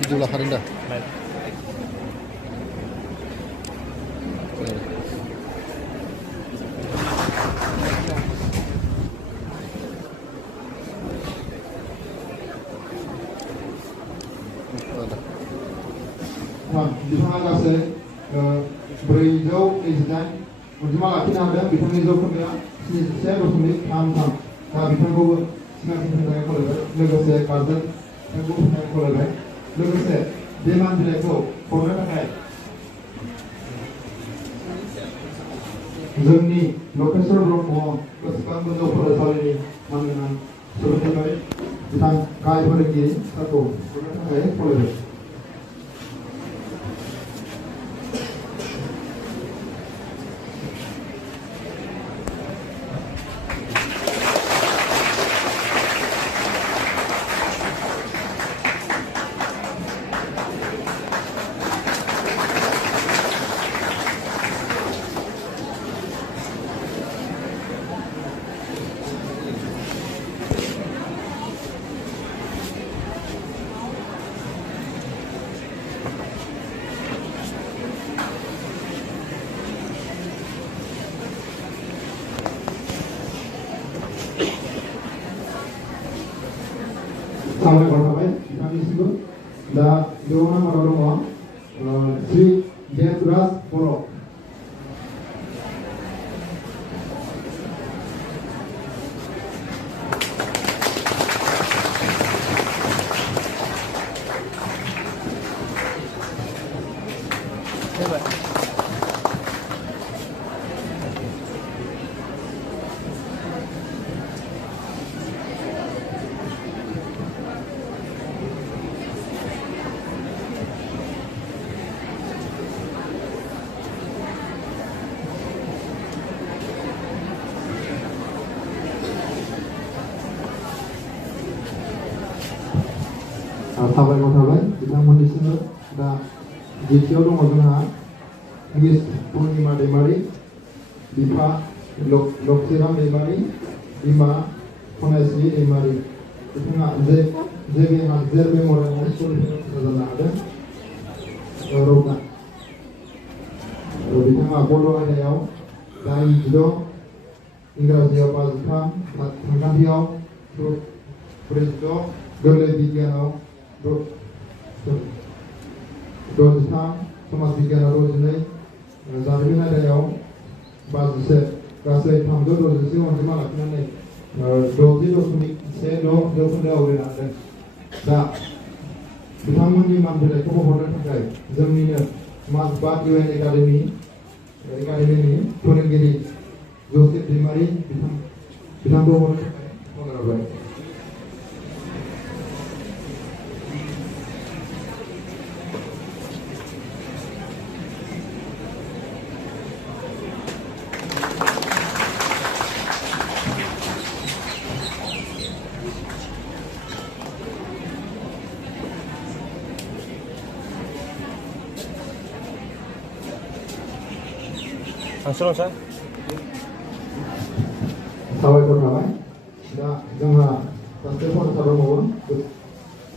Video लाखादों दा? बिथाङा गासै 428 अनजिमा लाखिनो हादों। बिथांनि जौखोन्दोआ 71.33। दा बिथांखौबो सिगांसिन होनाय खावलायबाय, लोगोसे गार्जेन बिथांखौ होनाय खावलायबाय। लोगोसे बे मान बिलाइखौ हरनो थाखाय जोंनि लकेश्वर ब्रह्म गोसोखां गोजौ फरायसालिनि मानगोनां सोलोंथायारि बिथां गाहाय फोरोंगिरि सारखौ हरनो थाखाय खावलायबाय। साबायखर थाबाय बिथांनिसिमबो। दा बेयाव नाम्बाराव दङ श्री देबराज बर'। साबायखर थाबाय बिथांमोननिसिमबो। दा गिबियाव दङ जोंहा मिस पुर्णिमा दैमारि, बिफा लक्ष्मीराम दैमारि, बिमा खनायस्रि दैमारि। बिथाङा जेबि हाजेर मेम'रियेल हाई स्कुलनिफ्राय जानो हादों। रौना बिथाङा बड' आयदायाव 86, इंराजियाव 53, सानखान्थियाव 46, गोरलै बिगियानाव 63, समाज बिगियानाव 62, जारिमिन आयदायाव 51, गासै 361 अनजिमा लाखिनानै 60.16 जौखोन्दो आवग्रिनो हादों। दा बिथांमोननि मान बिलाइखौ हरनो थाखाय जोंनिनो माजबाद UN एकाडेमिनि फोरोंगिरि जसेफ दैमारि बिथांखौ हरनो थाखाय खावलायहरबाय। सानसेल'सा साबायखर थाबाय। दा जोंहा सासे फरायसा दंबावो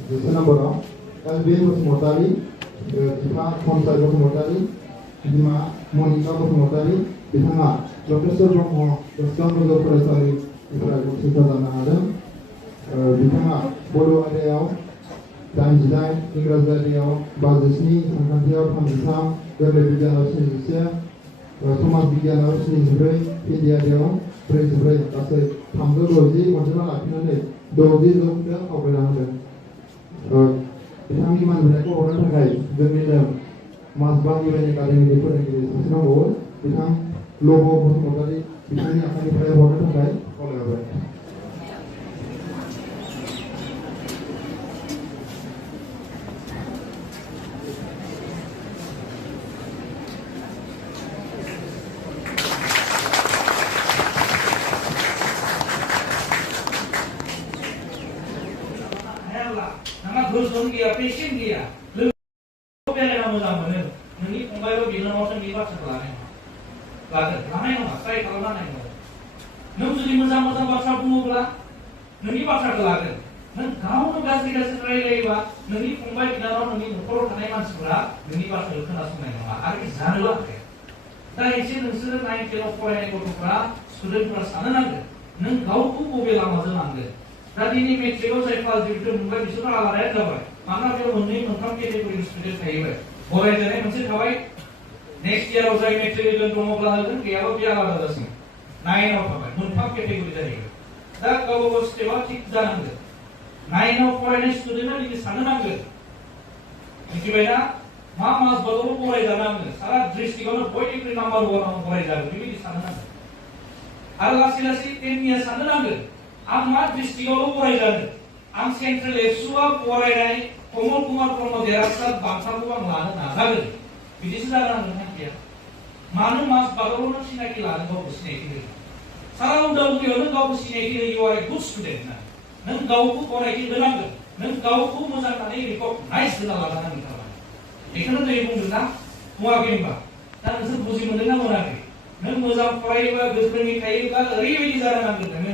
10 नम्बराव LB बसुमतारी, बिफा खनसाय बसुमतारी, बिमा मनिका बसुमतारी। बिथाङा लकेश्वर ब्रह्म गोसोखां गोजौ फरायसालिनिफ्राय उथ्रिसार जानो हादों। बिथाङा बड' आयदायाव 88, इंराजि आयदायाव 57, सानखान्थियाव 33, गोरलै बिगियानाव 71, समाज बिगियानाव 74, हिन्दी आयदायाव 44, गासै 360 अनजिमा लाखिनानै 60 जौखोन्दो आवग्रिनो हादों। बिथांनि मान बिलाइखौ हरनो थाखाय जोंनिनो माजबाद UN एकाडेमिनि फोरोंगिरि सासे दंबावो, बिथां लह बसुमतारी। बिथांनि आखाइनिफ्राय हरनो थाखाय खावलायहरबाय। गोसोम गैया, पेशेन्ट गैया, लोगो बेरायना मोजां मोनो, नोंनि फंबायबो बिनानावसो नोंनि बाथ्राखौ लानाय नङा, ट्राइ खालामना नाय नङा। नों जुदि मोजां बाथ्रा बुङोब्ला नोंनि बाथ्राखौ लागोन, नों गावनो गाज्रि गाज्रि रायलायोबा नोंनि फंबाय बिनानाव नोंनि न'खराव थानाय मानसिफोरा नोंनि बाथ्राखौ खोनासंनाय नङा आरो जानोबो हाखाया। दा एसे नोंसोरो 9, 10 फरायनाय गथ'फ्रा स्टुडेन्टफ्रा साननो नांगोन नों गावखौ बबे लामाजों लांगोन। दा दिनै मेट्रिकआव जाय फार्स्ट डिभिजन मोनबाय बिसोरथ' आलादायानो जाबाय। मानोना बेयाव 2, 3 केटेगरिनि स्टुडेन्ट थाहैबाय। फरायजानाय मोनसे थाबाय, नेक्स्ट इयाराव जाय मेट्रिक होगोन दङब्ला होगोन, गैयाबा बे आलादा जासिगोन। 9आव थाबाय, 3 केटेगरि जाहैबाय। दा गावबा गाव स्टेपआ थिग जानांगोन। 9आव फरायनाय स्टुडेन्टआ दिनै साननो नांगोन मिथिबायना मा मासबादाव फरायजानांगोन, सारा डिस्ट्रिक्टआवनो बयनिख्रुइ नाम्बार 1आव फरायजागोन बेबायदि साननो नांगोन। आरो लासै लासै 10निया साननो नांगोन आं मा डिस्ट्रिक्टआवल' फरायजानो, आं सेन्ट्रेल एबसुआव फरायनाय कमल कुमार ब्रह्म देरहासार बान्थाखौ आं लानो नाजागोन। बिदिसो जानांगोन थांखिया। मानो मासबादावल' नों सिनायथि लानो गावखौ सिनायथि होयो। सारा उदालगुरियावनो गावखौ सिनायथि होयो you are a good student ना। नों गावखौ गनायथि होनांगोन, नों गावखौ मोजां होननानै रिकगनाइज होना लानांगोन थारमाने। बेखौनो दिनै बुंदों ना बुङाखै होनबा? दा नोंसोर बुजि मोनदों ना मोनाखै? नों मोजां फरायोबा गोख्रोङै थायोबा ओरैबायदि जानांगोन नोङो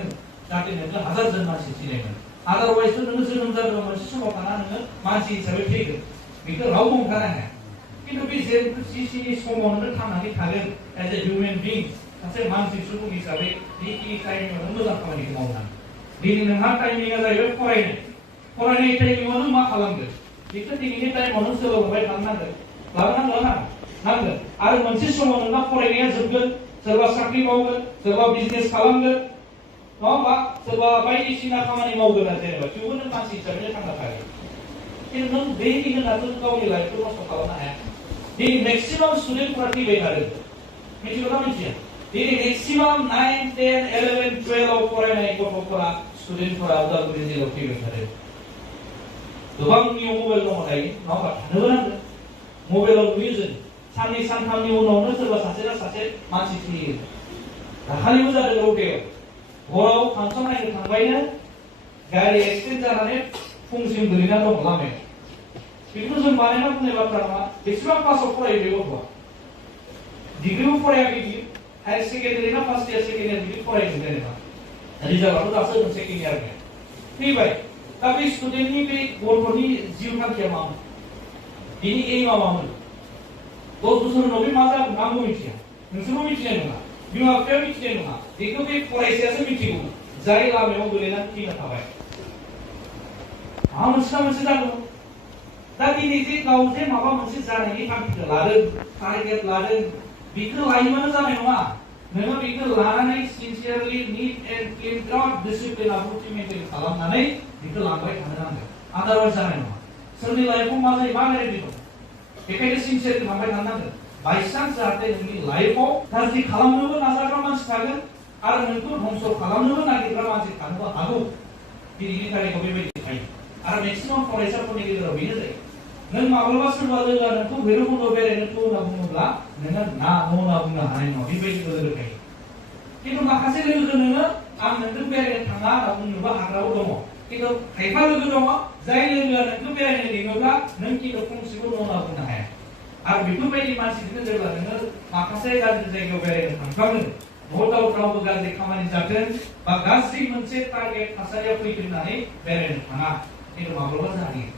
जाहाथे नोंखौ हाजारजन मानसि सिनायगोन। आदारवाइजथ' नोङो जोनोम जादों मोनसे समाव थाना नोङो मानसि हिसाबै थैगोन, बेखौ रावबो हमथानो हाया। खिन्थु बे जेसिनि समाव नोङो थांनानै थागोन एज ए हिउमेन बिं, सासे मानसि सुबुं हिसाबै बेखिनि टाइमावनो मोजां खामानिखौ मावनांगोन। दिनै नोंहा टाइमिंआ जाहैबाय फरायनाय। फरायनाय टाइमिंआव नों मा खालामगोन बेखौ दिनैनि टाइमाव नों सोलोंबाय थानांगोन, लाबोनांगोन नांगोन। आरो मोनसे समाव नोंना फरायनाया जोबगोन, सोरबा साख्रि मावगोन, सोरबा बिजनेस खालामगोन, नङा होमबा? सोरबा बायदिसिना खामानि मावगोन आरो जेनेबा थेवबो नों मानसि हिसाबै थांना थागोन। खिन्थु नों दैलि होनाथ' गावनि लाइफखौ नस्थ' खालामनो हाया। दिनै मेक्सिमाम स्टुडेन्टफोरा थैबाय थादों, मिथिगौना मिथिया? दिनै मेक्सिमाम 9, 10, 11, 12आव फरायनाय गथ'फोरा स्टुडेन्टफोरा उदालगुरि जिल्लायाव थैबाय थादों। गोबांनियाव मबाइल दङ दायो, नङा होमबा? थानोबो नांगोन। मबाइलाव नुयो जों साननै सानथामनि उनावनो सोरबा सासेना सासे मानसि थैयो। दाखालिबो जादों रौतायाव, हराव फांसन नायनो थांबायनो गारि एक्सिडेन्ट जानानै फुंसिम गोलैना दं लामायाव। बेखौ जों बानायना बुंनाय बाथ्रा नङा। बेसेबां क्लासाव फरायो बे गथ'आ? डिग्रिबो फरायाखै बियो, हायार सेकेन्डारि ना फार्स्ट इयार सेकेन्ड इयार बिदि फरायगोन जेनेबा। रिजाल्टआथ' दासो होगोन सेकेन्ड इयारनि। थैबाय। दा बे स्टुडेन्टनि बे गथ'नि जिउ थांखिया मामोन? बिनि एइमा मामोन? 10 बोसोर उनाव बे मा जागोन आंबो मिथिया, नोंसोरबो मिथिनाय नङा, बिमा बिफाया मिथिनाय नङा। बेखौ बे फरायसायासो मिथिगौ जाय लामायाव गोलैनानै थैना थाबाय। माबा मोनसे ना मोनसे जागौ। दा दिनै जे गाव जे माबा मोनसे जानायनि थांखिखौ लादों, टारगेट लादों, बेखौ लायोबानो जानाय नङा। नोङो बेखौ लानानै सिनसियारलि निट एन्ड क्लिन बिराद डिसिप्लिन आब्रुथि मेइनटेइन खालामनानै बेखौ लांबाय थानो नांगोन। आदारवाइज जानाय नङा। सोरनि लाइफआव मा जायो मा गेरेन्टि दं? बेखायनो सिनसियारलि थांबाय थानो नांगोन। बायसान्स जाहाथे नोंनि लाइफआव गाज्रि खालामनोबो नाजाग्रा मानसि थागोन आरो नोंखौ धंस खालामनोबो नागिरग्रा मानसि थानोबो हागौ। दिनैनि तारिखआव बेबायदि थायो। आरो मेक्सिमाम फरायसाफोरनि गेजेराव बेनो जायो। नों माब्लाबा सोरबा लोगोआ नोंखौ भैरबकुन्द बेरायनो थौ होनना बुङोब्ला नोङो ना होनना बुंनो हानाय नङा, बेबायदि लोगो थायो। खिन्थु माखासे लोगोखौ नोङो आं नोंजों बेरायनो थाङा होनना बुंनोबो हाग्राबो दङ। खिन्थु खायफा लोगो दङ जाय लोगोआ नोंखौ बेरायनो लिङोब्ला नों खिन्थु फंसेबो होनना बुंनो हाया। आरो बेफोरबायदि मानसिखौनो जेब्ला नोङो माखासे गाज्रि जायगायाव बेरायनो थांफ्लाङो, भटाव रावबो गाज्रि खामानि जाथों बा गाज्रि मोनसे टारगेट थासारियाव फैथों होननानै बेरायनो थाङा, खिन्थु माब्लाबा जाहैयो।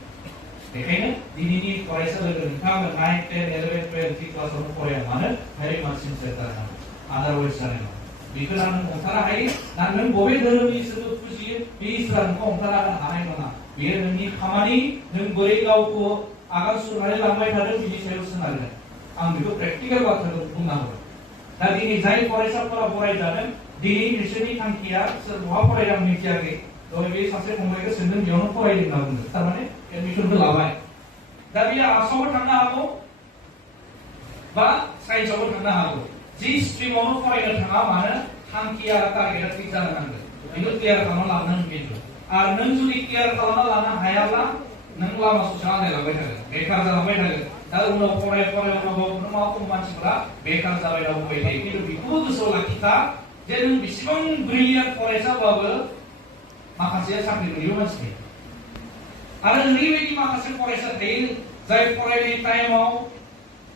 बेखायनो दिनैनि फरायसा लोगो नोंथांमोन 9, 10, 11, 12 जि क्लासावनो फराया मानो भेरि माच सिनसियार जानांगौ, आदारवाइज जानाय नङा। बेखौ ना नों हमथानो हायो ना नों बबे धोरोमनि इसोरखौ फुजियो बे इसोरा नोंखौ हमथानो हानाय नङा। बेयो नोंनि खामानि, नों बोरै गावखौ आगान सुरनानै लांबाय थादों बिनि सायाव सोनारगोन। आं बेखौ प्रेक्टिकेल बाथ्राखौ बुंना होबाय। दा दिनै जाय फरायसाफोरा फरायजादों, दिनै बिसोरनि थांखिया सोर बहा फरायदों मिथियाखै। दहाय बे सासे फंबायखौ सोंदों बेयावनो फरायदों होनना बुंदों, थारमाने एडमिसनखौ लाबाय। दा बेयो आर्ट्सआवबो थांनो हागौ बा साइन्सआवबो थांनो हागौ। जि स्ट्रिमावनो फरायनो थाङा मानो थांखिया टारगेटआ थिग जानो नांगोन। बेखौ क्लियार खालामना लानांगोन खिन्थु। आरो नों जुदि क्लियार खालामना लानो हायाब्ला नों लामा ससेयाव आन्दायलांबाय थागोन, बेखार जालांबाय थागोन। दा उनाव उनाव मानसिफोरा बेखार जाबाय दावबाय थायो। खिन्थु बेखौबो गोसोआव लाखिखा जे नों बेसेबां ब्रिलियान्ट फरायसाबाबो माखासे साख्रि मोनैबो मानसि थायो। आरो ओरैबायदि माखासे फरायसा थायो जाय फरायनाय टाइमाव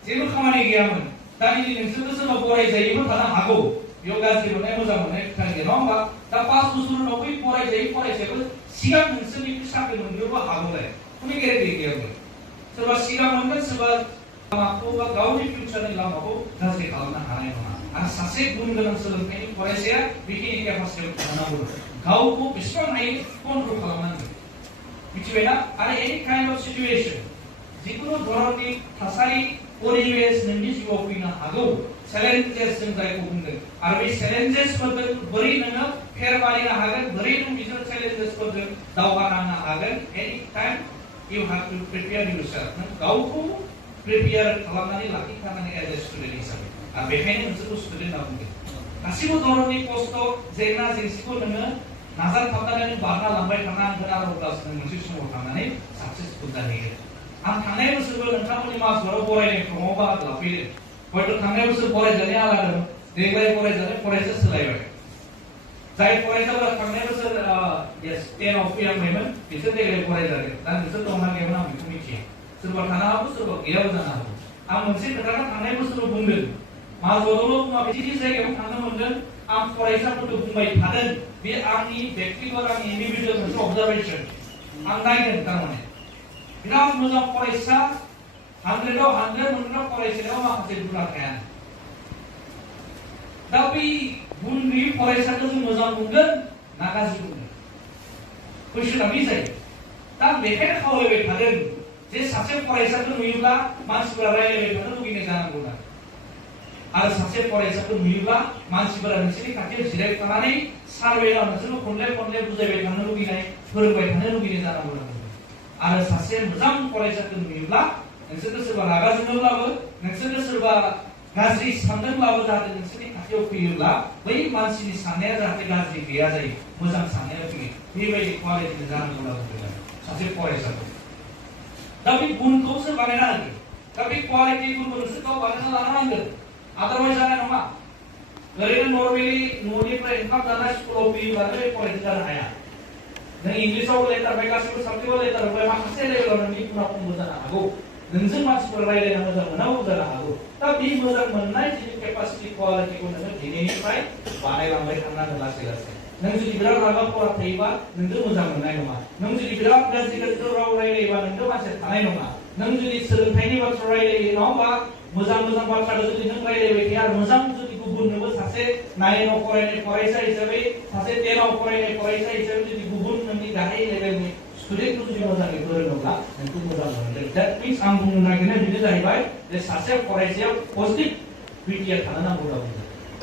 जेबो खामानि गैयामोन। दा दिनै नोंसोरबो सोरबा फरायजायैबो थानो हागौ। बेयाव गाज्रि मोननाय मोजां मोननाय खोथा गैया, नङा होमबा? दा 5 बोसोर उनाव बै फरायजायै फरायसायाबो सिगां नोंसोरनि साख्रि मोनग्रोबो हागौलाय खुनु गेरेन्टि गैयामोन सोरबा सिगां मोनगोन सोरबा लामाखौ बा गावनि फिउचारनि लामाखौ गाज्रि खालामनो हानाय नङा आरो सासे गुन गोनां सोलोंथाइनि फरायसाया बेखिनि केपासिटियाव थानांगौ गावखौ बेसेबां हायो कन्ट्रल खालामनांगोन मिथिबायना आरो एनि काइन्ड अफ सिचुएशन जिकुनु धरननि थासारि परिबेश नोंनि जिउआव फैनो हागौ चेलेन्जेस जों जायखौ बुंदों आरो बे चेलेन्जेसफोरजों बोरै नोङो फेर मारिनो हागोन बोरै नों बिसोर चेलेन्जेसफोरजों दावहा नांनो हागोन एनि time you have to prepare yourself नों गावखौ प्रिपेयार खालामनानै लाखिखानानै एज ए स्टुडेन्ट हिसाबै आरो बेखायनो नोंसोरखौ स्टुडेन्ट होनना बुंदों गासिबो धरननि खस्थ जेंना जेंसिखौ नोङो नाजाथाबनानै बारना लांबाय थानांगोन आरो अब्लासो नों मोनसे समाव थांनानै साक्सेसफुल जाहैगोन आं थांनाय बोसोरबो नोंथांमोननि मासफोराव बरायनाय प्रमआव बाहागो लाफैदों हयथ' थांनाय बोसोर फरायजानाया आलादा देग्लाय फरायजानाय फरायसा सोलायबाय जाय फरायसाफोरा थांनाय बोसोर 10 आव फैयाखैमोन बिसोर देग्लाय फरायजादों दा नोंसोर दंना गैयामोन आं बेखौ मिथिया सोरबा थानो हागौ सोरबा गैयाबो जानो हागौ आं मोनसे खोथाखौ थांनाय बोसोराव बुंदों माजोल' बुङाखै जि जायगायाव थांनो मोनदों आं फरायसाफोरखौ बुंबाय थादों बे आंनि व्यक्तिगत आंनि इन्डिभिजुवेल मोनसे अबजारभेशन आं नायदों थारमाने बिराद मोजां फरायसा 100 आव 100 मोनग्रा फरायसायाव माखासे गुना थाया दा बे गुन गैयै फरायसाखौ जों मोजां बुंगोन ना गाज्रि बुंगोन कुइसना बे जायो दा बेखायनो खावलायबाय थादों जे सासे फरायसाखौ नुयोब्ला मानसिफोरा रायलायबाय थानो लुगैनाय जानांगौ ना आरो सासे फरायसाखौ नुयोब्ला मानसिफोरा नोंसोरनि खाथियाव जिरायफानानै सारभेयाव नोंसोरखौ खनले खनले बुजायबाय थानो लुगैनाय फोरोंबाय थानो लुगैनाय जानांगौ आरो सासे मोजां फरायसाखौ नुयोब्ला नोंसोरखौ सोरबा रागा जोङोब्लाबो नोंसोरखौ सोरबा गाज्रि सानदोंब्लाबो जाहाथे नोंसोरनि खाथियाव फैयोब्ला बै मानसिनि साननाया जाहाथे गाज्रि गैया जायो मोजां साननाया फैयो बेबायदि क्वालिटि जानांगौ सासे फरायसाखौ दा बे गुनखौसो बानायना होगोन दा बे क्वालिटि गुनखौ नोंसोर गाव बानायना लानो नांगोन आदारवाइज जानाय नङा ओरैनो नर्मेलि न'निफ्राय ओंखाम जानाय स्कुलाव फैयोब्लानो बे फरायसा जानो हाया नों इंलिसाव लेटार बाय गासिबो साबजेक्टआव लेटार बाय माखासे लेभेलाव नोंनि गुना खमबो जानो हागौ नोंजों मानसिफोर रायलायना मोजां मोनाबो जानो हागौ दा बे मोजां मोननाय जिनि केपासिटि क्वालिटिखौ नोङो दिनैनिफ्राय बानायलांबाय थानांगोन लासै लासै नों जुदि बिराद रागा खरा थायोबा नोंजों मोजां मोननाय नङा नों जुदि बिराद गाज्रि गाज्रि राव रायलायोबा नोंजों मानसिया थानाय नङा नों जुदि सोलोंथाइनि बाथ्रा रायलायो नङा होमबा मोजां मोजां बाथ्राखौ जुदि नों रायलायबाय थायो आरो मोजां जुदि गुबुननोबो सासे 9 आव फरायनाय फरायसा हिसाबै सासे 10 आव फरायनाय फरायसा हिसाबै जुदि गुबुन नोंनि गाहाय लेभेलनि स्टुडेन्टखौ जुदि मोजाङै फोरोङोब्ला नोंखौ मोजां मोनगोन द्याट मिन्स आं बुंनो नागिरनाय बेनो जाहैबाय जे सासे फरायसाया पजिटिभ क्रिटिया थानो नांगौ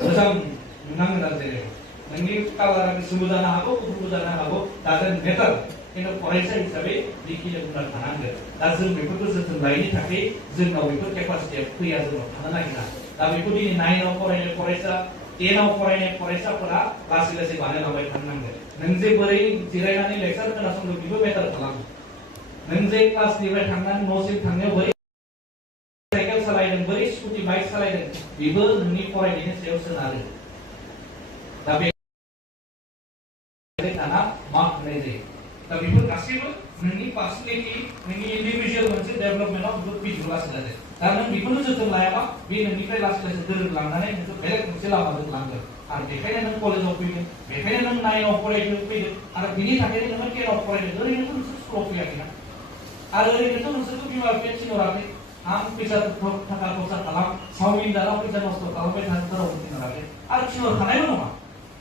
मोजां नुनांगोन आरो जेरै नोंनि कालारा गोसोबो जानो हागौ गुबुनबो जानो हागौ डाजन्ट मेटार खिन्थु फरायसा हिसाबै बेखिनि गुना थानांगोन दा जों बेफोरखौ जोथोन लायैनि थाखाय जोंनाव बेफोर केपासिटिया फैया जोंनाव थानो नागिरा दा बेखौ दिनै 9 आव फरायनाय फरायसा 10 आव फरायनाय फरायसाफोरा लासै लासै बानायलांबाय थानांगोन नों जे बोरै जिरायनानै लेक्सार खोनासंदों बेबो मेटार खालामो नों जे क्लासनिफ्राय थांनानै न'सिम थांनायाव बोरै साइकेल सालायदों बोरै स्कुटि बाइक सालायदों बेबो नोंनि फरायनायनि सायाव सोनारो दा बे दाना मार्क होनाय जायो दा बेफोर गासैबो नोंनि पार्सनेलिटि नोंनि इन्डिभिजुवेल मोनसे डेभेलपमेन्टआव बेफोर फैजोबो लासै लासै दा नों बेखौनो जोथोन लायाबा बे नोंनिफ्राय लासै लासै दोरोदलांनानै नोंखौ बेलेग मोनसे लामाजों लांगोन आरो बेखायनो नों कलेजाव फैदों बेखायनो नों 9 आव फरायनो फैदों आरो बिनि थाखायनो नोङो 10 आव फरायदों ओरैनोथ' नोंसोर स्कुलाव फैयाखैना आरो ओरैनोथ' नोंसोरखौ बिमा बिफाया थिनहराखै आं फैसा थाखा खरसा खालाम चावमिन जाना फैसा नस्थ' खालामबाय थानो थिनहराखै आरो थिनहरखानायबो नङा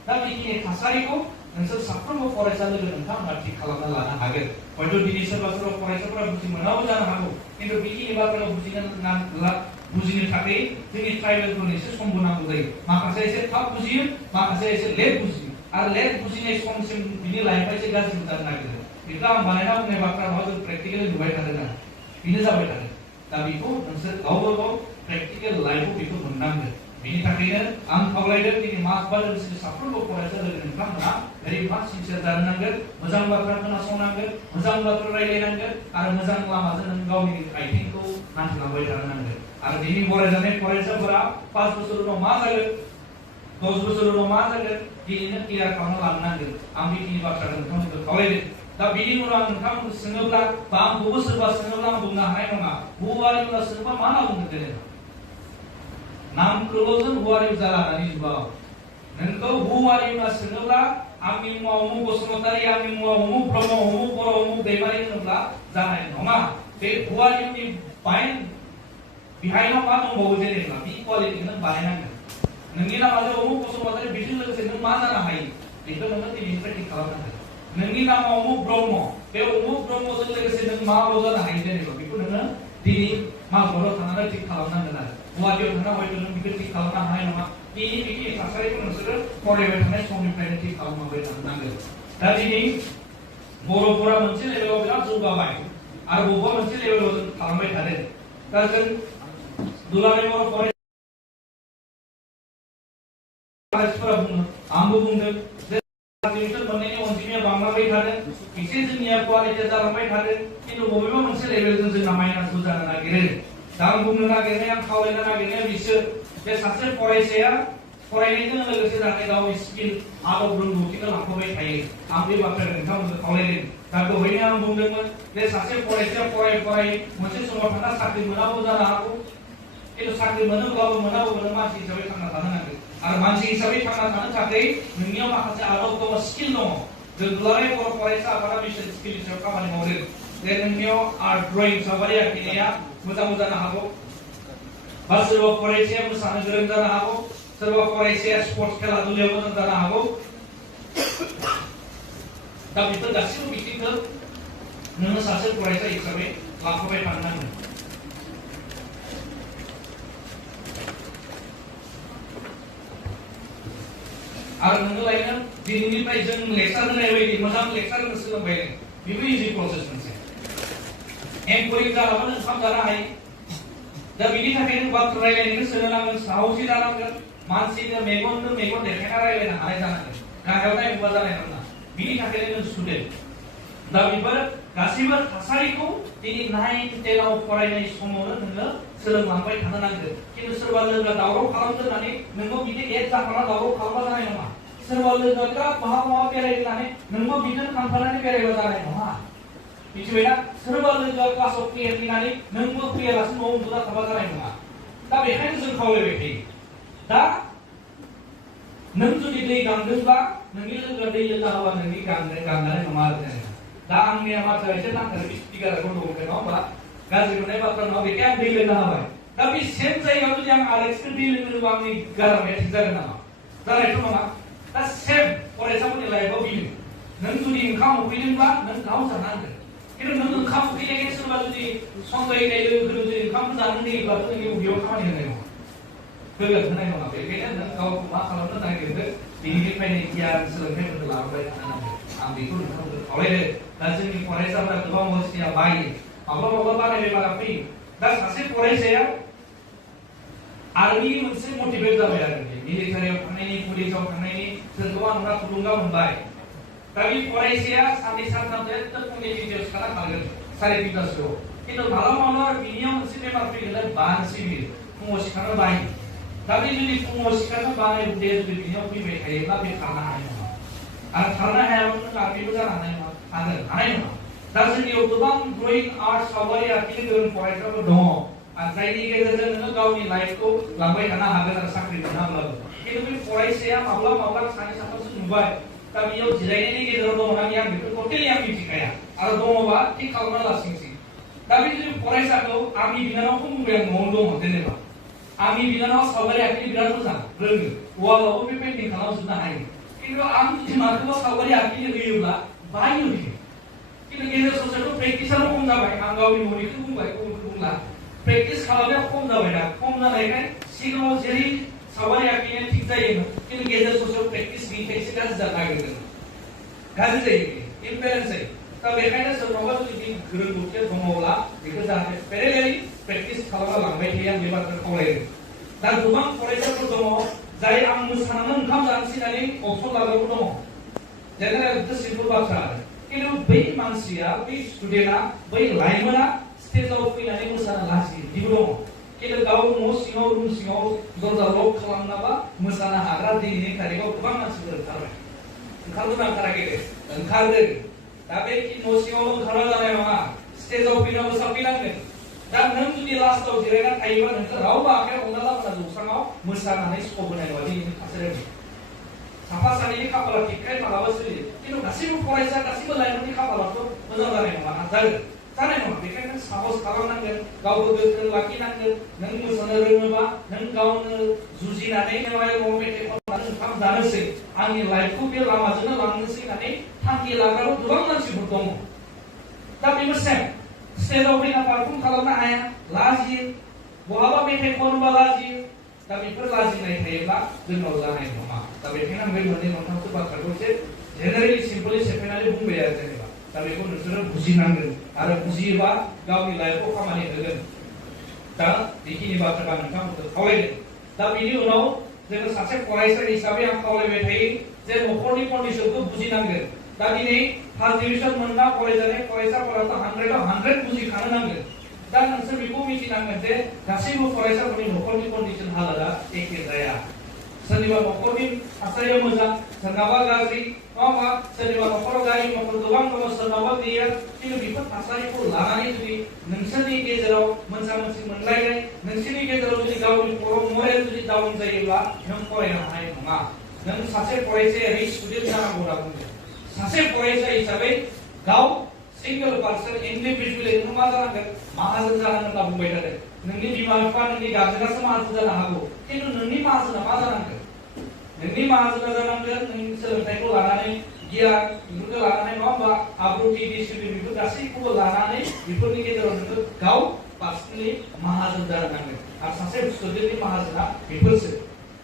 दा बेखिनि थासारिखौ नोंसोर साफ्रोमबो फरायसा लोगो नोंथांमोना थिग खालामना लानो हागोन हयथ' दिनै सोरबा सोरबा फरायसाफोरा बुजि मोनाबो जानो हागौ खिन्थु बेखिनि बाथ्राखौ बुजिनो थाखाय जोंनि ट्राइबेलफोरनो एसे समबो नांगौ जायो माखासे एसे थाब बुजियो माखासे एसे लेट बुजियो आरो लेट बुजिनाय समसिम बिनि लाइफआ एसे गाज्रि जानो नागिरो बेखौ आं बानायना बुंनाय बाथ्रा नङा जों प्रेक्टिकेलि नुबाय थादों ना बेनो जाबाय थादों दा बेखौ नोंसोर गावबा गाव प्रेक्टिकेल लाइफआव बेखौ मोननांगोन बेनि थाखायनो आं खावलायदों दिनै मास बा लोगोसे साफ्रोमबो फरायसा लोगो नोंथांमोना भेरि माच सिनसियार जानो नांगोन मोजां बाथ्रा खोनासंनांगोन मोजां बाथ्रा रायलायनांगोन आरो मोजां लामाजों नों गावनि आथिंखौ हान्थिलांबाय थानो नांगोन आरो दिनै फरायजानाय फरायसाफोरा 5 बोसोर उनाव मा जागोन 10 बोसोर उनाव मा जागोन दिनैनो क्लियार खालामना लानो नांगोन आं बेखिनि बाथ्राखौ नोंथांमोनखौ खावलायदों दा बिनि उनाव आं नोंथांमोनखौ सोङोब्ला बा आंखौबो सोरबा सोङोब्ला आं बुंनो हानाय नङा हौवानि उनाव सोरबा मा होनना बुंगोन जेनेबा नामखौल' जों हौवानि जाला दानि जुगाव नोंखौ हौवानि उनाव सोङोब्ला आंनि मुङा उमुक बसुमतारी आंनि मुङा उमुक ब्रह्म उमुक बर' उमुक दैमारि होनोब्ला जानाय नङा बे गुवाहाटीनि बाइन बिहाइनाव मा दंबावो जेनेबा बि क्वालिटिखौ नों बानायनांगोन नोंनि नामा जे उमुक बसुमतारी बेजों लोगोसे नों मा जानो हायो बेखौ नोङो दिनैनिफ्राय थिग खालामनांगोन नोंनि नामा उमुक ब्रह्म बे उमुक ब्रह्मजों लोगोसे नों माल' जानो हायो जेनेबा बेखौ नोङो दिनै मालगावआव थांनानै थिग खालामनांगोन आरो गुवाहाटीयाव थांना हयथ' नों बेखौ थिग खालामनो हानाय नङा बिनि थासारिखौ नोंसोरो फरायबाय थानाय समनिफ्रायनो थिग खालामलांबाय थानांगोन दा दिनै बर'फोरा मोनसे लेभेलाव बिराद जौगाबाय आरो बबेबा मोनसे लेभेलाव जों खालामबाय थादों दा जों दुलाराय बर' फरायसाफोरा बुङो आंबो बुंदों जे एडमिसन मोननायनि अनजिमाया बांलांबाय थादों एसे जोंनिया क्वालिटिया जालांबाय थादों खिन्थु बबेबा मोनसे लेभेलजों जोंना माइनासबो जानो नागिरो दा आं बुंनो नागिरनाय आं खावलायनो नागिरनाया बिसोर बे सासे फरायसाया फरायनायजों लोगोसे जाहाथे गावनि स्किल आदब रोंगौथिखौ लांफाबाय थायो आं बे बाथ्राखौ नोंथांमोनखौ खावलायदों दा दहायनो आं बुंदोंमोन जे सासे फरायसाया फराय मोनसे समाव थांना साख्रि मोनाबो जानो हागौ खिन्थु साख्रि मोनोब्लाबो मोनाबो नों मानसि हिसाबै थांना थानो नांगोन आरो मानसि हिसाबै थांना थानो थाखाय नोंनियाव माखासे आदब दङ स्किल दङ जों दुलाराय बर' फरायसा आफादा बिसोर स्किलनि सायाव खामानि मावदों जे नोंनियाव आर्ट ड्रयिं सावगारि आखिनाया मोजां जानो हागौ बा सोरबा फरायसाया मोसानो गोरों जानो हागौ सोरबा फरायसाया स्पर्ट्स खेला दुलायाव मोजां जानो हागौ दा बेफोर गासैबो बिथिंखौ नोङो सासे फरायसा हिसाबै लाफाबाय थानो नांगोन आरो नोङो लायनो दिनैनिफ्राय जों लेक्सार होनाय बायदि मोजां लेक्सार होनो सोलोंबाय बेबो इजि प्रसेस मोनसे एंकरिं जानाबो ओंखाम जानो हायो दा बिनि थाखायनो बाथ्रा रायलायनो सोलोंनांगोन साहसि जानांगोन मानसिनो मेगनजों मेगन देखायना रायलायनो हानाय जानांगोन गाहायाव नायबा जानाय नङा बिनि थाखायनो नों स्टुडेन्ट दा बेफोर गासैबो थासारिखौ दिनै 9, 10आव फरायनाय समावनो नोङो सोलोंलांबाय थानो नांगोन खिन्थु सोरबा लोगोआ दावराव खालामदों होननानै नोंबो बिदि एड जाखाना दावराव खालामबा जानाय नङा सोरबा लोगोआ बिराद बहा बेरायदों होननानै नोंबो बिदिनो थांफानानै बेरायबा जानाय नङा मिथिबायना सोरबा लोगोआ क्लासाव फैया फैनानै नोंबो फैयालासे न'आव उन्दुना थाबा जानाय नङा दा बेखायनो जों खावलायबाय थायो दा नों जुदि दै गांदोंब्ला नोंनि लोगोआ दै लोंना होबा नोंनि गांनाय नङा आरो दा आंनिया माथोआ एसे नांथारो स्पिकारा गन्डगोल नङा होमबा गाज्रि मोननाय बाथ्रा नङा बेखाय आं दै लोंना होबाय दा बे सेम जायगायाव जुदि आं आलेक्सखौ दै लोंनोबा आंनि गारामाया थिग जागोन नामा जानायथ' नङा दा सेम फरायसाफोरनि लाइफआव बेनो नों जुदि ओंखाम उखैदोंब्ला नों गाव जानांगोन खिन्थु नों ओंखाम उखैनायखाय सोरबा जुदि सन्देहनाय लोगोखौ जुदि ओंखामखौ जानो होयोब्लाथ' नोंनि उदैयाव खामानि होनाय नङा गोगोन होनाय नङा बेखायनो नों गावखौ मा खालामनो नागिरदों बेनिफ्रायनो गियान सोलोंथाइफोरखौ लाबोबाय थानो नांगोन आं बेखौ नोंथांमोनखौ खावलायदों दा जोंनि फरायसाफोरा गोबां अबस्थाया बायो माब्लाबा बानायबाय बारा फैयो दा सासे फरायसाया आर्मि मोनसे मटिभेट जाबाय आरो मिलिटारियाव थांनायनि पुलिसाव थांनायनि जों गोबां नोंहा थुलुंगा मोनबाय दा बे फरायसाया साननै सानथामसो एकदम फुंनि भिडिअ सिखारना थांगोन 5:30 खिन्थु मालाबा बिनियाव मोनसे बेमार फैगोन बानोसै बियो फुङाव सिखारनो बायो दा बे जुदि फुङाव सिखारनो बानाय हुदाया जुदि बिनियाव फैबाय थायोब्ला बे खारनो हानाय नङा आरो खारनो हायाब्ला नों आर्मिबो जानो हानाय नङा हानाय नङा दा जोंनियाव गोबां ड्रयिं आर्ट सावगारि आखिनो गोरों फरायसाफोर दङ आरो जायनि गेजेरजों नोङो गावनि लाइफखौ लांबाय थानो हागोन आरो साख्रि मोनाब्लाबो खिन्थु बे फरायसाया माब्लाबा सानै साथामसो नुबाय दा बेयाव जिरायनायनि गेजेराव दङ ना आं बेखौ टटेलि आं मिथिखाया आरो दङबा थिग खालामना लासिंसै दा बे जुदि फरायसाखौ आंनि बिनानावखौ बुंबाय आं न'आवनो दङ जेनेबा आंनि बिनानावा सावगारि आखिनो बिराद मोजां रोङो वालावबो बे पेन्टिं खालामजोबनो हायो खिन्थु आं जुदि माखौबा सावगारि आखिनो होयोब्ला बायो बियो खिन्थु गेजेर ससेथ' प्रेक्टिसानो खम जाबाय आं गावनि न'निखौ बुंबाय गुबुनखौ बुंला प्रेक्टिस खालामनाया खम जाबाय दा खम जानायखाय सिगाङाव जेरै सावगारि आखिनाया थिग जायोमोन खिन्थु गेजेर ससेयाव प्रेक्टिस गैयैखाय एसे गाज्रि जानो नागिरदों गाज्रि जायो इमबेलेन्स जायो दा बेखायनो सोरनावबा जुदि रोंगौथिया दङब्ला बेखौ जाहाथे पेरेलेलि प्रेक्टिस खालामना लांबाय थायो आं बे बाथ्राखौ खावलायदों दा गोबां फरायसाफोर दङ जाय आं मोसानानै ओंखाम जानोसै होननानै अपसन लाग्राबो दङ जेनेरेल सिम्पोल बाथ्रा खिन्थु बै मानसिया बै स्टुडेन्टआ बै लाइमोना स्टेजाव फैनानै मोसानो लाजियो बिबो दङ खिन्थु गाव न' सिङाव रुम सिङाव दरजा लक खालामनाबा मोसानो हाग्रा दिनैनि तारिखाव गोबां मानसिफोर ओंखारबाय ओंखारदों ओंखाराखै ओंखारदों दा बे न' सिङावल' ओंखारबा जानाय नङा स्टेजाव फैना मोसाफैनांगोन दा नों जुदि लास्टआव जिरायना थायोबा नोंखौ रावबो आखाइ हमना लाबोना जौस्राङाव मोसानानै स्कप होनाय नङा दिनैनि थासारियाव साफा सानैनि खाफाला थिगखाय मालाबा सोलियो खिन्थु गासैबो फरायसा गासैबो लाइमोननि खाफालाथ' मोजां जानाय नङा जानाय नङा बेखायनो नों साहस खालामनांगोन गावबो गोख्रों लाखिनांगोन नों मोसानो रोङोबा नों गावनो जुजिनानै मेथाइ खननानै ओंखाम जानोसै आंनि लाइफखौ बे लामाजोंनो लांनोसै होननानै थांखि लाग्राबो गोबां मानसिफोर दङ दा बेबो सेम स्टेजआव फैना पारफर्म खालामनो हाया लाजियो बहाबा मेथाइ खनोबा लाजियो दा बेफोर लाजिनाय थायोब्ला जोंनाव जानाय नङा दा बेखायनो आं बे मोननै मोनथामसो बाथ्राखौ एसे जेनेरेलि सिम्पलि सेफायनानै बुंबाय आरो जेनेबा दा बेखौ नोंसोरो बुजिनांगोन आरो बुजियोबा गावनि लाइफआव खामानि होगोन दा बेखिनि बाथ्राखौ आं नोंथांमोनखौ खावलायदों दा बेनि उनाव जोङो सासे फरायसा हिसाबै आं खावलायबाय थायो जे न'खरनि कन्डिसनखौ बुजिनांगोन दा दिनै फार्स्ट डिभिजन मोनना फरायजानाय फरायसाफोराथ' 100आव 100 बुजिखानो नांगोन दा नोंसोर बेखौ मिथिनांगोन जे गासैबो फरायसाफोरनि न'खरनि कन्डिसन हालोदा एखे जाया सोरनिबा न'खरनि थासारिया मोजां सोरनाबा गाज्रि नङा सोरनिबा न'खराव गारि मटर गोबां दङ सोरनाबा गैया खिन्थु बेफोर थासारिखौ लानानै जुदि नोंसोरनि गेजेराव मोनसा मोनसि मोनलायनाय नोंसोरनि गेजेराव जुदि गावनि खर' मरेल जुदि डाउन जायोब्ला नों फरायनो हानाय नङा नों सासे फरायसाया रिच स्टुडेन्ट जानांगौ होनना बुंदों सासे फरायसा हिसाबै गाव सिंगल पार्सन इन्डिभिजुवेलि नों मा जानांगोन माहाजोन जानांगोन होनना बुंबाय थादों नोंनि बिमा बिफा नोंनि गार्जेनासो माहाजोन जानो हागौ खिन्थु नोंनि माहाजोना मा जानांगोन नोंनि माहाजोना जानांगोन नों सोलोंथाइखौ लानानै गियान बेफोरखौ लानानै नङा होमबा आब्रुथि डिसिप्लिन बेफोर गासैखौबो लानानै बेफोरनि गेजेराव नोङो गाव पार्सनेलि माहाजोन जानो नांगोन आरो सासे स्टुडेन्टनि माहाजोना बेफोरसो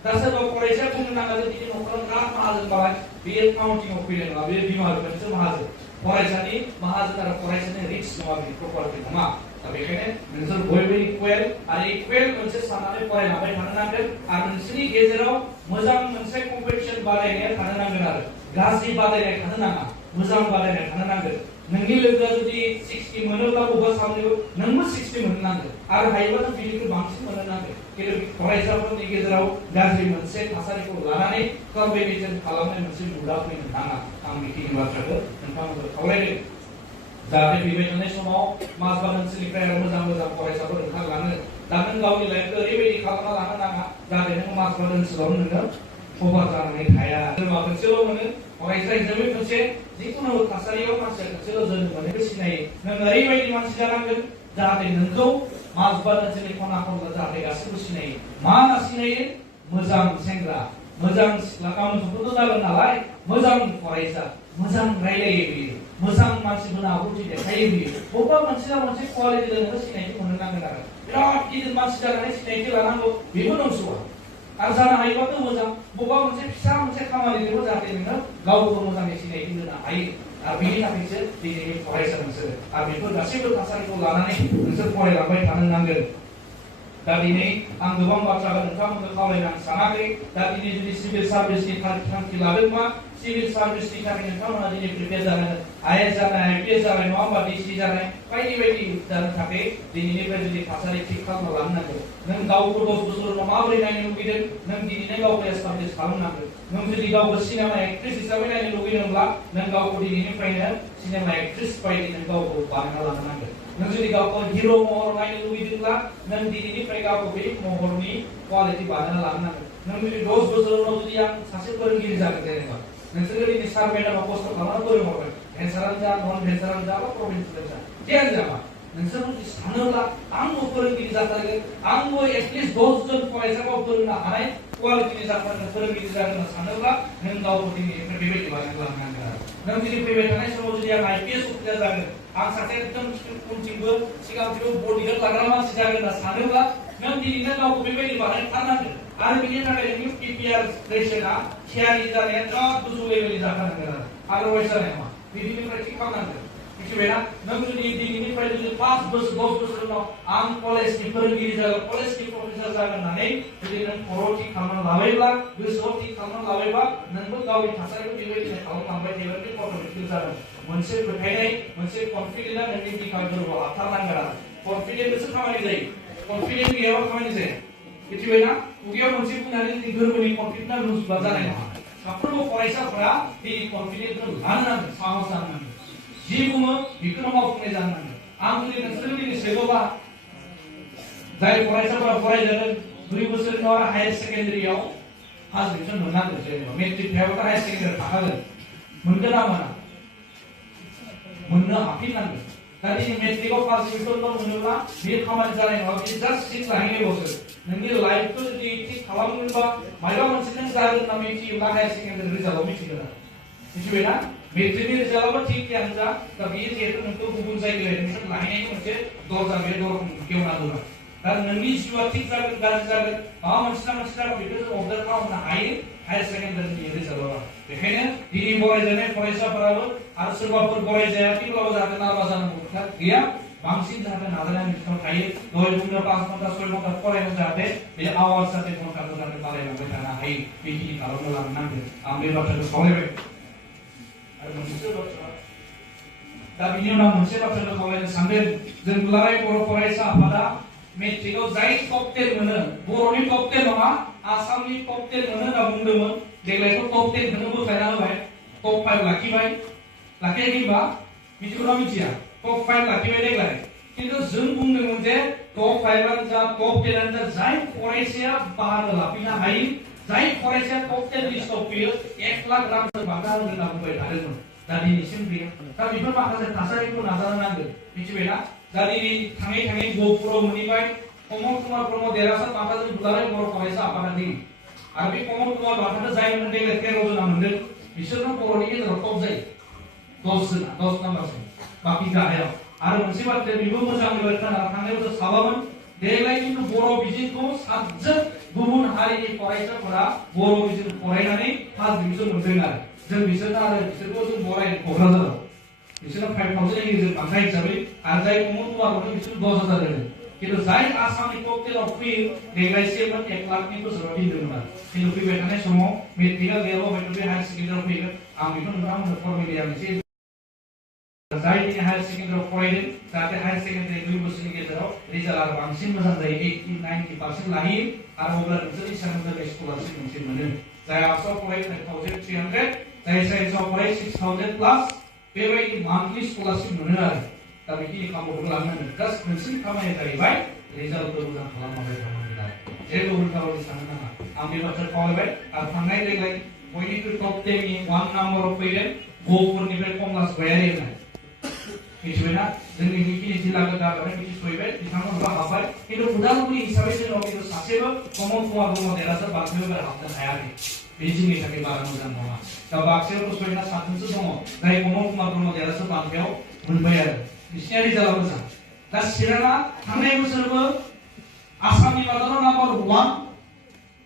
दा सोरबा फरायसाया बुंनो नाङा जे दिनै न'खराव बिराद माहाजोन बालाय बेयो काउन्टिंआव फैनाय नङा बे बिमा बिफानिसो माहाजोन फरायसानि माहाजोन आरो फरायसानि रिक्स नङा बे प्रपार्टि नङा दा बेखायनो नोंसोर बयबो इकुवेल आरो इकुवेल मोनसे साननानै फरायलांबाय थानो नांगोन आरो नोंसोरनि गेजेराव मोजां मोनसे कम्पिटिसन बादायनाया थानो नांगोन आरो गाज्रि बादायनाय थानो नाङा मोजां बादायनाय थानो नांगोन नोंनि लोगोआ जुदि 60 मोनोब्ला बबेबा सामनायाव नोंबो 60 मोननो नांगोन आरो हायोबा नों बिनिख्रुइ बांसिन मोननो नांगोन खिन्थु फरायसाफोरनि गेजेराव गाज्रि मोनसे थासारिखौ लानानै कम्पिटिसन खालामनाय मोनसे हुदा फैनो नाङा आं बेखिनि बाथ्राखौ नोंथांमोनखौ खावलायदों जाहाथे फैबाय थानाय समाव माजबाद ओनसोलनिफ्राय आरो मोजां मोजां फरायसाफोर ओंखारलाङो दा नों गावनि लाइफखौ ओरैबायदि खालामना लानो नाङा जाहाथे नों माजबाद ओनसोलाव नोङो खबर जानानै थाया जोंहा खनसेल' मोनो फरायसा हिसाबै खनसे जिखुनु थासारियाव मानसिया खनसेल' जोनोम मोननायखौ सिनायो नों ओरैबायदि मानसि जानांगोन जाहाथे नोंखौ माजबाद ओनसोलनि खना खनला जाहाथे गासैबो सिनायो मा होनना सिनायो मोजां सेंग्रा मोजां सिख्ला गावनि जुगथ' जागोन नालाय मोजां फरायसा मोजां रायलायो बियो मोजां मानसिफोरनो आब्रुथि देखायो बियो बबेबा मोनसे मोनसे क्वालिटि नोङो सिनायथि मोननो नांगोन आरो बिराद गिदिर मानसि जानानै सिनायथि लानांगौ बेबो नंस'आ आरो जानो हायोबाथ' मोजां बबेबा मोनसे फिसा मोनसे खामानिजोंबो जाहाथे नोङो गावखौ मोजाङै सिनायथि होनो हायो आरो बेनि थाखायसो दिनैनि फरायसा नोंसोर आरो बेफोर गासैबो थासारिखौ लानानै नोंसोर फरायलांबाय थानो नांगोन दा दिनै आं गोबां बाथ्राखौ नोंथांमोनखौ खावलायनो आं सानाखै दा दिनै जुदि सिभिल सार्भिसनि थांखि लादोंबा सिभिल सार्भिसनि थाखाय नोंथांमोना दिनै प्रिपेयार जानांगोन आइएस जानाय आइपिएस जानाय नङा होमबा डिसि जानाय बायदि बायदि जानो थाखाय दिनैनिफ्राय जुदि थासारि थिग खालामना लानो नांगोन नों गावखौ 10 बोसोर उनाव माबोरै नायनो लुगैदों नों दिनैनो गावखौ एस्टाब्लिश खालामनांगोन नों जुदि गावखौ सिनेमा एक्ट्रेस हिसाबै नायनो लुगैदोंब्ला नों गावखौ दिनैनिफ्रायनो सिनेमा एक्ट्रेस बायदि नों गावखौ बानायना लानो नांगोन नों जुदि गावखौ हिरो महर नायनो लुगैदोंब्ला नों दिनैनिफ्राय गावखौ बे महरनि क्वालिटि बानायना लानो नांगोन नों जुदि 10 बोसोर उनाव जुदि आं सासे फोरोंगिरि जागोन जेनेबा नोंसोरो दिनै सार मेडामाव खस्थ' खालामनानै फोरोंहरबाय भेन्सारानो जा नन भेन्सारानो जा बा प्रभिन्सियेल जा जियानो जा मा नोंसोर जुदि सानोब्ला आंबो फोरोंगिरि जाथारगोन आंबो एटलिस्ट 10 जन फरायसाखौ फोरोंनो हानाय क्वालिटिनि जाथारगोन फोरोंगिरि जागोन होनना सानोब्ला नों गावखौ दिनैनिफ्राय बेबायदि बानायना लानो नांगोन आरो नों जुदि फैबाय थानाय समाव जुदि आं आइपिएस अफिसार जागोन आं सासे एकदम उनथिंबो सिगांथिंबो बडिगार्ड लाग्रा मानसि जागोन होनना सानोब्ला नों दिनैनो गावखौ बेबायदि बानायथारनांगोन आरो बिनि थाखाय नोंनि प्रिपेयारेसना थियारि जानाया बिराद गोजौ लेभेलनि जाथारनांगोन आरो आदारवाइज जानाय नङा बिदिनिफ्राय थिग खालामनांगोन मिथिबायना नों जुदि दिनैनिफ्राय जुदि 5 बोसोर 10 बोसोर उनाव आं कलेजनि फोरोंगिरि जागोन कलेजनि प्रफेसर जागोन होननानै जुदि नों खर'आव थिग खालामना लाबायब्ला गोसोआव थिग खालामना लाबायब्ला नोंबो गावनि थासारिखौ बेबायदिनो खालामलांबाय थायोब्ला बे अट'मेटिक जागोन मोनसे फोथायनाय मोनसे कनफिडेन्सआ नोंनि बिखा गोरबोआव हाबथारनांगोन आरो कनफिडेन्ससो खामानि जायो कनफिडेन्स गैयाबा खामानि जाया मिथिबायना खुगायाव मोनसे बुंनानै जोंनि गोरबोनि कनफिडेन्सआ लुजब्ला जानाय नङा साफ्रोमबो फरायसाफोरा बे कनफिडेन्सखौ लानो नांगोन साहस जानो नांगोन जि बुङो बेखौनो मावफुंनाय जानो नांगोन आं जुदि नोंसोरो दिनै सोङोबा जाय फरायसाफोरा फरायजादों 2 बोसोरनि उनाव हायार सेकेन्डारियाव फार्स्ट डिभिजन मोननांगोन जेनेबा मेट्रिक थायाबाथ' हायार सेकेन्डारि थाखागोन मोनगोन ना मोना मोननो हाफिननांगोन दा दिनै मेट्रिकआव फार्स्ट डिभिजनल' मोनोब्ला बे खामानि जानाय नङा बे जास्ट सिट लाहैनायल'सो नोंनि लाइफखौ जुदि थिग खालामनोबा माबा मोनसे नों जागोन होनना मिथियोब्ला हायार सेकेन्डारि रिजाल्टआव मिथिगोन आरो मिथिबायना मेट्रिकनि रिजाल्टआबो थिग थियानो जा दा बेयो जिहेतु नोंखौ गुबुन जायगायाव एडमिसन लाहैनायनि मोनसे दरजा बे दरखौ गेवना होबाय दा नोंनि जिउआ थिग जागोन गाज्रि जागोन माबा मोनसे ना मोनसे जागोन बेखौ जों अर्डार खालामनो हायो हायार सेकेन्डारिनि रिजाल्टआव बेखायनो दिनै बरायजानाय फरायसाफोराबो आरो सोरबाफोर बरायजायाखैब्लाबो जाहाथे नाराज जानांगौ खोथा गैया बांसिन जाहाथे नाजानायनि बिथिङाव थायो दहाय बुंनो 5 घन्टा 6 घन्टा फरायनो जाहाथे बे आवाज जाहाथे घन्टाखौ जाहाथे बारायलांबाय थानो हायो बेखिनि खालामनो लांनांगोन आं बे बाथ्राखौ खावलायबाय आरो मोनसे बाथ्रा दा बिनि उनाव मोनसे बाथ्राखौ खावलायनो सानदों जों दुलाराय बर' फरायसा आफादा मेट्रिकआव जाय टप 10 मोनो बर'नि टप 10 नङा आसामनि टप 10 मोनो होनना बुंदोंमोन देग्लायथ' टप 10 खौनो बोखायना होबाय टप 5 लाखिबाय लाखियाखैबा मिथिगौना मिथिया टप 5 लाखिबाय देग्लाय किन्तु जों बुंदोंमोन जे टप 5 आनो जा टप 10 आनो जा जाय फरायसाया बाहागो लाफैनो हायो जाय फरायसाया टप 10 लिस्टआव फैयो 1 लाख रांजों बान्था होगोन होनना बुंबाय थादोंमोन दा दिनैसिम गैया दा बेफोर माखासे थासारिखौ नाजानो नांगोन मिथिबायना दा दिनै थाङै थाङै गहपुराव मोनहैबाय कमल कुमार ब्रह्म देरहासार बान्थाजों दुलाराय बर' फरायसा आफादा दिनै आरो बे कमल कुमार बान्थाखौ जाय मोनदों देग्लाय 13 जना मोनदों बिसोरनो बर'नि गेजेराव टप जायो 10 जना 10 नाम्बारसिम बाखि गाहायाव आरो मोनसे बाथ्राया बेबो मोजां बाथ्रा थांनायाव जों साबामोन देग्लाय खिन्थु बर' बिजोंखौ सातजोन गुबुन हारिनि फरायसाफोरा बर' बिजों फरायनानै फार्स्ट डिभिजन मोनदों आरो जों बिसोरनो आरो बिसोरखौ जों बरायनो क'क्राझाराव बिसोरनो 5000 नि गेजेर बान्था हिसाबै आरो जाय कमल कुमार मोनदों बिसोर 10000 होदों किन्तु जाय आसामनि टप 10 आव फैयो देग्लायसेमोन 1 लाखनि गोजौआव दोनदोंमोन आरो किन्तु फैबाय थानाय समाव मेट्रिकआ गैयाबा हयथ' बे हायार सेकेन्डारियाव फैगोन आं बेखौ नोंथांमोननो फरमेलि आं एसे जाय दिनै हायार सेकेन्डारियाव फरायदों जाहाथे हायार सेकेन्डारि 2 बोसोरनि गेजेराव रिजाल्टआ बांसिन मोजां जायो 80-90% लाहैयो आरो अब्ला नोंसोरनि सानफ्रोमबो स्कलारशिप मोनसे मोनो जाय आर्ट्सआव फरायो 5300 जाय साइन्सआव फरायो 6000 प्लास बेबायदि मान्थलि स्कलारशिप मोनो आरो दा बेखिनि खामानिखौ लानांगोन जास्ट नोंसोरनि खामानिया जाहैबाय रिजाल्टखौ मोजां खालामलांबाय थानांगोन आरो जेबो उल्था-उल्थि साननो नाङा आं बे बाथ्राखौ खावलायबाय आरो थांनाय देग्लाय बयनिख्रुइ टप 10 नि 1 नाम्बाराव फैदों गहपुरनिफ्राय कमलास गयारि होननाय मिथिबायना जोंनि बेखिनि जिल्लाखौ गारनानै मिथिस'हैबाय बिथांमोनहा हाबबाय किन्तु उदालगुरि हिसाबै जोंनाव किन्तु सासेबो कमल कुमार ब्रह्म देरहासार बान्थायाव हाबनो हायाखै बे जोंनि थाखाय बारा मोजां नङा दा बाक्सायावथ' 6 ना 7 जनसो दङ जाय कमल कुमार ब्रह्म देरहासार बान्थायाव मोनबाय आरो बिसिनिया रिजाल्टआ मोजां दा चिराङा थांनाय बोसोरबो आसामनि मादाव नाम्बार 1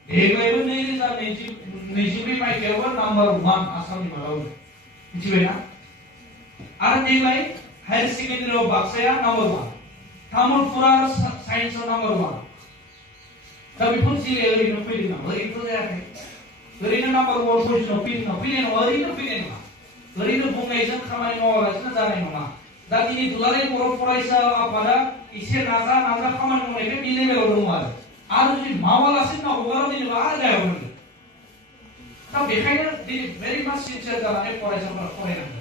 देग्लायबो 2024 मायथाइयावबो नाम्बार 1 आसामनि मादाव मिथिबायना आरो देग्लाय हायार सेकेन्डारियाव बाक्साया नाम्बार 1 तामुलपुरा साइन्सआव नाम्बार 1 दा बेफोर जिल्लाया ओरैनो फैदों नामा ओरैनोथ' जायाखै ओरैनो नाम्बार 1 पजिशनाव फैदों नामा फैनाय नङा ओरैनो फैनाय नङा ओरैनो बुंनायजों खामानि मावालासिनो जानाय नङा दा दिनै दुलाराय बर' फरायसा आफादा एसे नाजा खामानि मावनायखाय बे लेभेलाव दङ आरो जुदि मावालासिनो हगारा दोनोबा आरो गाहायाव मोनगोन दा बेखायनो दिनै भेरि माच सिनसियार जानानै फरायसाफोरा फरायनांगोन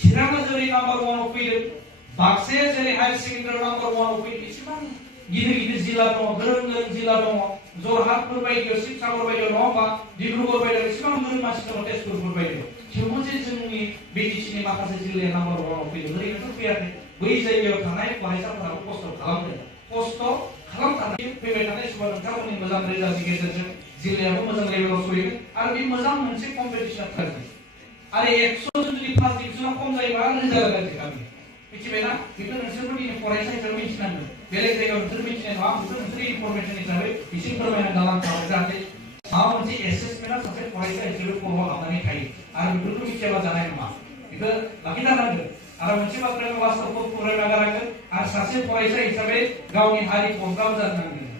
चिराङा जेरै नाम्बार 1 आव फैदों बाक्साया जेरै हायार सेकेन्डारियाव नाम्बार 1 आव फैदों एसेबां गिदिर जिल्ला दङ गोरों जिल्ला दङ जरहाटफोर बायदियाव शिबसागर बायदियाव नङा होमबा डिब्रुगड़ बायदियाव एसेबां गोरों मानसि दङ तेजपुरफोर बायदियाव थेवबो जे जोंनि बिटिसिनि माखासे जिल्लाया नाम्बार 1 आव फैदों ओरैनोथ' फैयाखै बै जायगायाव थानाय फरायसाफोराबो खस्थ' खालामदों खस्थ' खालामनानै फैबाय थानाय समाव नोंथांमोननि मोजां रिजाल्टनि गेजेरजों जिल्लायाबो मोजां लेभेलाव सहैगोन आरो बे मोजां मोनसे कम्पिटिसना थागोन आरो 100 जुदि फार्स्ट डिभिजनाव खम जायोबा रिजाल्टआ गाज्रि गामि मिथिबायना बेखौ नोंसोरबो दिनै फरायसा हिसाबै मिथिनांगोन बेलेग जायगायाव नोंसोर मिथिनाय नङा बेखौ नोंसोर इनफरमेसन हिसाबै बिसिम फोरमायना गालांखाबाय जाहाथे माबा मोनसे एसेसमेन्टआ सासे फरायसा हिसाबै खर'आव हाबनानै थायो आरो बेफोरखौ मिथियाबा जानाय नङा बेखौ लाखिथारनांगोन आरो मोनसे बाथ्राखौ वास्तबखौ फरायना गालांगोन आरो सासे फरायसा हिसाबै गावनि हारिखौ अनग्राबो जानांगोन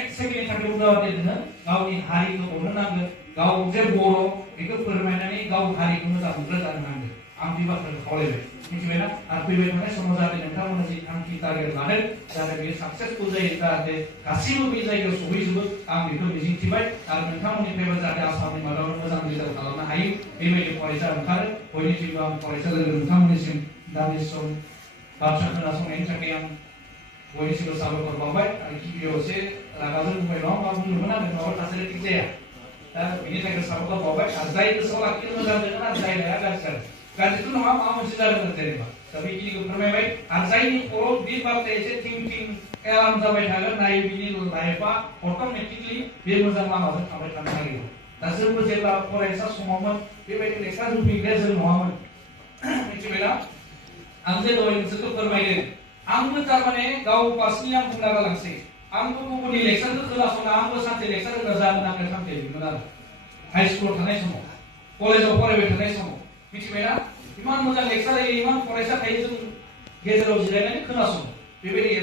1 सेकेन्डनि थाखाय उदाहरन नोङो गावनि हारिखौ अननो नांगोन गाव जे बर' बेखौ फोरमायनानै गाव हारिखौ मोजां मोनग्रा जानो नांगोन आं बे बाथ्राखौ खावलायबाय मिथिबायना आरो फैबाय थानाय समाव जाहाथे नोंथांमोना जि थांखि टारगेट लादों जाहाथे बेयो साक्सेसफुल जायो जाहाथे गासैबो बे जायगायाव सहैजोबो आं बेखौ मिजिंथिबाय आरो नोंथांमोननिफ्रायबो जाहाथे आसामनि मादावनो मोजां रिजाल्ट खालामनो हायो बेबायदि फरायसा ओंखारो बयनिख्रुइबो आं फरायसा लोगो नोंथांमोननिसिम दान्दिसे सम बाथ्रा खोनासंनायनि थाखाय आं बयनिसिमबो साबायखर बावबाय आरो गिबियाव एसे रागाजों बुंबाय नङा मा बुंदोंमोन आं माबा थासारि थिग जाया दा बेनि थाखाय साबायखर बावबाय आरो जाय गोसोआव लाखिनो मोजां मोनो आरो जाय लाया गाज्रि जादों गाज्रिथ' नङा माबा मोनसे जादों जेनेबा दा बेखिनिखौ फोरमायबाय आरो जायनि खर'आव बे बाथ्राया एसे थिं एलार्म जाबाय थागोन नाय बिनि लाइफआ अट'मेटिकलि बे मोजां लामाजों थांबाय थानो नागिरो दा जोंबो जेब्ला फरायसा समावमोन बेबायदि लेक्सार होफैग्राया जों नङामोन मिथिबायना आं जे दहाय नोंसोरखौ फोरमायदों आंबो थारमाने गाव पार्सनेलि आं बुंना गालांसै आंबो गुबुननि लेक्सारखौ खोनासंना आंबो सानसे लेक्सार होग्रा जागोन आंनो थांखि मोन आरो हाई स्कुलाव थानाय समाव कलेजाव फरायबाय थानाय समाव मिथिबायना इमान मोजां लेक्सार होयो इमान फरायसा थायो जों गेजेराव जिरायनानै खोनासङो बेबायदि